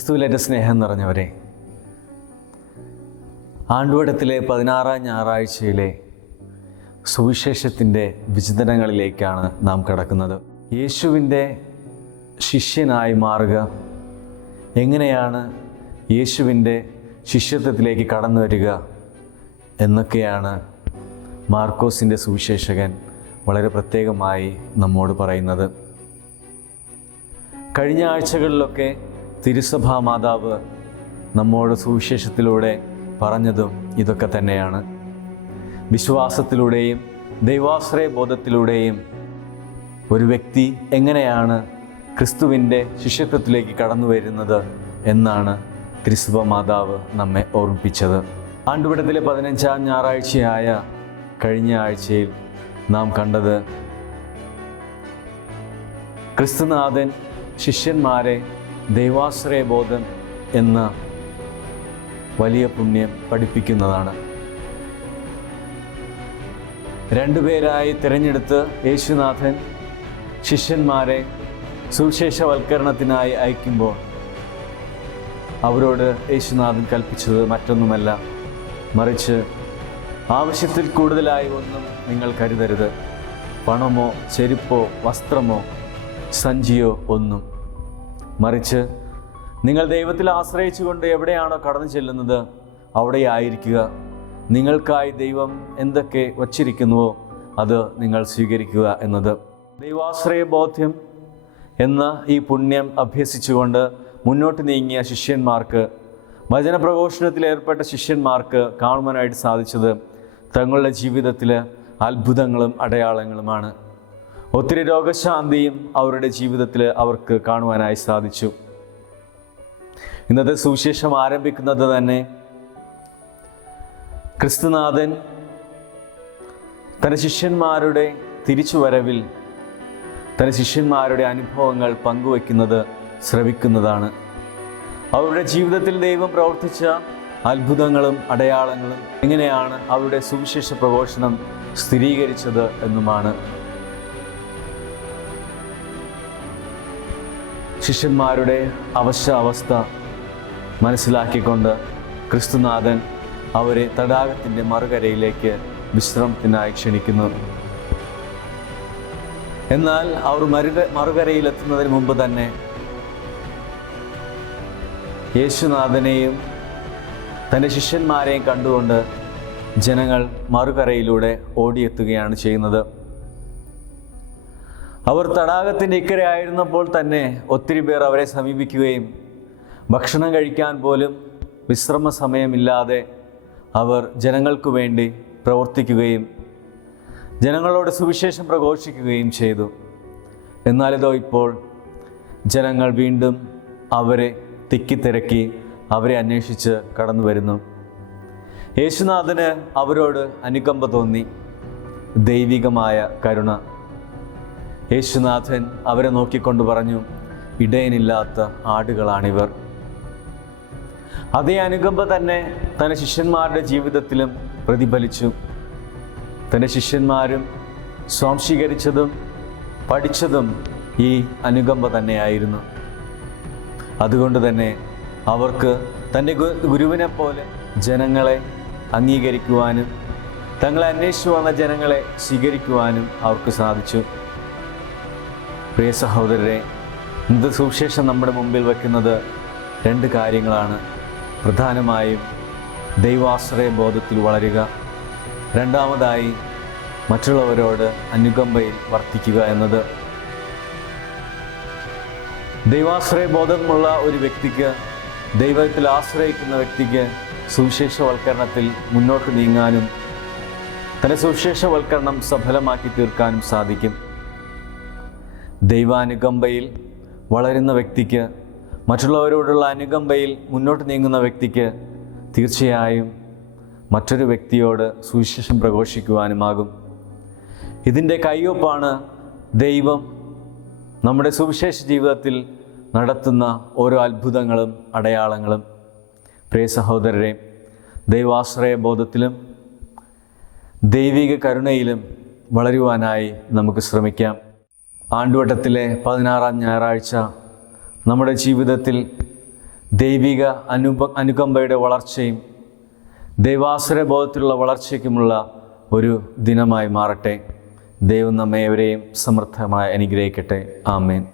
ക്രിസ്തുവിലേറ്റ സ്നേഹം നിറഞ്ഞവരെ, ആണ്ടുവട്ടത്തിലെ 16-ാം ഞായറാഴ്ചയിലെ സുവിശേഷത്തിൻ്റെ വിചിന്തനങ്ങളിലേക്കാണ് നാം കടക്കുന്നത്. യേശുവിൻ്റെ ശിഷ്യനായി മാറുക, എങ്ങനെയാണ് യേശുവിൻ്റെ ശിഷ്യത്വത്തിലേക്ക് കടന്നു വരിക എന്നൊക്കെയാണ് മാർക്കോസിൻ്റെ സുവിശേഷകൻ വളരെ പ്രത്യേകമായി നമ്മോട് പറയുന്നത്. കഴിഞ്ഞ ആഴ്ചകളിലൊക്കെ തിരുസഭാ മാതാവ് നമ്മോട് സുവിശേഷത്തിലൂടെ പറഞ്ഞതും ഇതൊക്കെ തന്നെയാണ്. വിശ്വാസത്തിലൂടെയും ദൈവാശ്രയ ബോധത്തിലൂടെയും ഒരു വ്യക്തി എങ്ങനെയാണ് ക്രിസ്തുവിൻ്റെ ശിഷ്യത്വത്തിലേക്ക് കടന്നു വരുന്നത് എന്നാണ് തിരുസഭാ മാതാവ് നമ്മെ ഓർമ്മിപ്പിച്ചത്. ആണ്ടുവട്ടത്തിലെ 15-ാം ഞായറാഴ്ചയായ കഴിഞ്ഞ ആഴ്ചയിൽ നാം കണ്ടത് ക്രിസ്തുനാഥൻ ശിഷ്യന്മാരെ ദൈവാശ്രയബോധം എന്ന വലിയ പുണ്യം പഠിപ്പിക്കുന്നതാണ്. രണ്ടുപേരായി തിരഞ്ഞെടുത്ത് യേശുനാഥൻ ശിഷ്യന്മാരെ സുവിശേഷവൽക്കരണത്തിനായി അയക്കുമ്പോൾ അവരോട് യേശുനാഥൻ കൽപ്പിച്ചത് മറ്റൊന്നുമല്ല, മറിച്ച് ആവശ്യത്തിൽ കൂടുതലായി ഒന്നും നിങ്ങൾ കരുതരുത്, പണമോ ചെരുപ്പോ വസ്ത്രമോ സഞ്ചിയോ ഒന്നും. മറിച്ച് നിങ്ങൾ ദൈവത്തിൽ ആശ്രയിച്ചുകൊണ്ട് എവിടെയാണോ കടന്നു ചെല്ലുന്നത് അവിടെ ആയിരിക്കുക. നിങ്ങൾക്കായി ദൈവം എന്തൊക്കെ വച്ചിരിക്കുന്നുവോ അത് നിങ്ങൾ സ്വീകരിക്കുക എന്നത്. ദൈവാശ്രയ ബോധ്യം എന്ന ഈ പുണ്യം അഭ്യസിച്ചുകൊണ്ട് മുന്നോട്ട് നീങ്ങിയ ശിഷ്യന്മാർക്ക്, വചനപ്രഘോഷണത്തിൽ ഏർപ്പെട്ട ശിഷ്യന്മാർക്ക് കാണുവാനായിട്ട് സാധിച്ചത് തങ്ങളുടെ ജീവിതത്തിൽ അത്ഭുതങ്ങളും അടയാളങ്ങളുമാണ്. ഒത്തിരി രോഗശാന്തിയും അവരുടെ ജീവിതത്തിൽ അവർക്ക് കാണുവാനായി സാധിച്ചു. ഇന്നത്തെ സുവിശേഷം ആരംഭിക്കുന്നത് തന്നെ ക്രിസ്തുനാഥൻ തൻ്റെ ശിഷ്യന്മാരുടെ തിരിച്ചുവരവിൽ തൻ്റെ ശിഷ്യന്മാരുടെ അനുഭവങ്ങൾ പങ്കുവയ്ക്കുന്നത് ശ്രവിക്കുന്നതാണ്. അവരുടെ ജീവിതത്തിൽ ദൈവം പ്രവർത്തിച്ച അത്ഭുതങ്ങളും അടയാളങ്ങളും എങ്ങനെയാണ് അവരുടെ സുവിശേഷ പ്രഘോഷണം സ്ഥിരീകരിച്ചത് എന്നുമാണ്. ശിഷ്യന്മാരുടെ അവസ്ഥ മനസ്സിലാക്കിക്കൊണ്ട് ക്രിസ്തുനാഥൻ അവരെ തടാകത്തിൻ്റെ മറുകരയിലേക്ക് വിശ്രമത്തിനായി ക്ഷണിക്കുന്നു. എന്നാൽ അവർ മറുകരയിലെത്തുന്നതിന് മുമ്പ് തന്നെ യേശുനാഥനെയും തൻ്റെ ശിഷ്യന്മാരെയും കണ്ടുകൊണ്ട് ജനങ്ങൾ മറുകരയിലൂടെ ഓടിയെത്തുകയാണ് ചെയ്യുന്നത്. അവർ തടാകത്തിൻ്റെ ഇക്കരെ ആയിരുന്നപ്പോൾ തന്നെ ഒത്തിരി പേർ അവരെ സമീപിക്കുകയും ഭക്ഷണം കഴിക്കാൻ പോലും വിശ്രമ സമയമില്ലാതെ അവർ ജനങ്ങൾക്ക് വേണ്ടി പ്രവർത്തിക്കുകയും ജനങ്ങളോട് സുവിശേഷം പ്രഘോഷിക്കുകയും ചെയ്തു. എന്നാലിതോ ഇപ്പോൾ ജനങ്ങൾ വീണ്ടും അവരെ തിക്കിത്തിരക്കി അവരെ അന്വേഷിച്ച് കടന്നു വരുന്നു. യേശുനാഥന് അവരോട് അനുകമ്പ തോന്നി, ദൈവികമായ കരുണ. യേശുനാഥൻ അവരെ നോക്കിക്കൊണ്ട് പറഞ്ഞു, ഇടയനില്ലാത്ത ആടുകളാണിവർ. അതേ അനുകമ്പ തന്നെ തൻ്റെ ശിഷ്യന്മാരുടെ ജീവിതത്തിലും പ്രതിഫലിച്ചു. തൻ്റെ ശിഷ്യന്മാരും സ്വാംശീകരിച്ചതും പഠിച്ചതും ഈ അനുകമ്പ തന്നെയായിരുന്നു. അതുകൊണ്ട് തന്നെ അവർക്ക് തൻ്റെ ഗുരുവിനെ പോലെ ജനങ്ങളെ അംഗീകരിക്കുവാനും തങ്ങളെ അന്വേഷിച്ചു വന്ന ജനങ്ങളെ സ്വീകരിക്കുവാനും അവർക്ക് സാധിച്ചു. പ്രിയ സഹോദരരെ, ഇന്നത്തെ സുവിശേഷം നമ്മുടെ മുമ്പിൽ വയ്ക്കുന്നത് രണ്ട് കാര്യങ്ങളാണ്. പ്രധാനമായും ദൈവാശ്രയ ബോധത്തിൽ വളരുക, രണ്ടാമതായി മറ്റുള്ളവരോട് അനുകമ്പയിൽ വർത്തിക്കുക എന്നത്. ദൈവാശ്രയ ബോധമുള്ള ഒരു വ്യക്തിക്ക്, ദൈവത്തിൽ ആശ്രയിക്കുന്ന വ്യക്തിക്ക് സുവിശേഷവൽക്കരണത്തിൽ മുന്നോട്ട് നീങ്ങാനും തൻ്റെ സുവിശേഷവൽക്കരണം സഫലമാക്കി തീർക്കാനും സാധിക്കും. ദൈവാനുകമ്പയിൽ വളരുന്ന വ്യക്തിക്ക്, മറ്റുള്ളവരോടുള്ള അനുകമ്പയിൽ മുന്നോട്ട് നീങ്ങുന്ന വ്യക്തിക്ക് തീർച്ചയായും മറ്റൊരു വ്യക്തിയോട് സുവിശേഷം പ്രഘോഷിക്കുവാനുമാകും. ഇതിൻ്റെ കയ്യൊപ്പാണ് ദൈവം നമ്മുടെ സുവിശേഷ ജീവിതത്തിൽ നടത്തുന്ന ഓരോ അത്ഭുതങ്ങളും അടയാളങ്ങളും. പ്രിയ സഹോദരരെ, ദൈവാശ്രയ ബോധത്തിലും ദൈവിക കരുണയിലും വളരുവാനായി നമുക്ക് ശ്രമിക്കാം. ആണ്ടുവട്ടത്തിലെ 16-ാം ഞായറാഴ്ച നമ്മുടെ ജീവിതത്തിൽ ദൈവിക അനുകമ്പയുടെ വളർച്ചയും ദൈവാസുരബോധത്തിലുള്ള വളർച്ചയ്ക്കുമുള്ള ഒരു ദിനമായി മാറട്ടെ. ദൈവം നമ്മെ ഏവരെയും സമൃദ്ധമായി അനുഗ്രഹിക്കട്ടെ. ആമേൻ.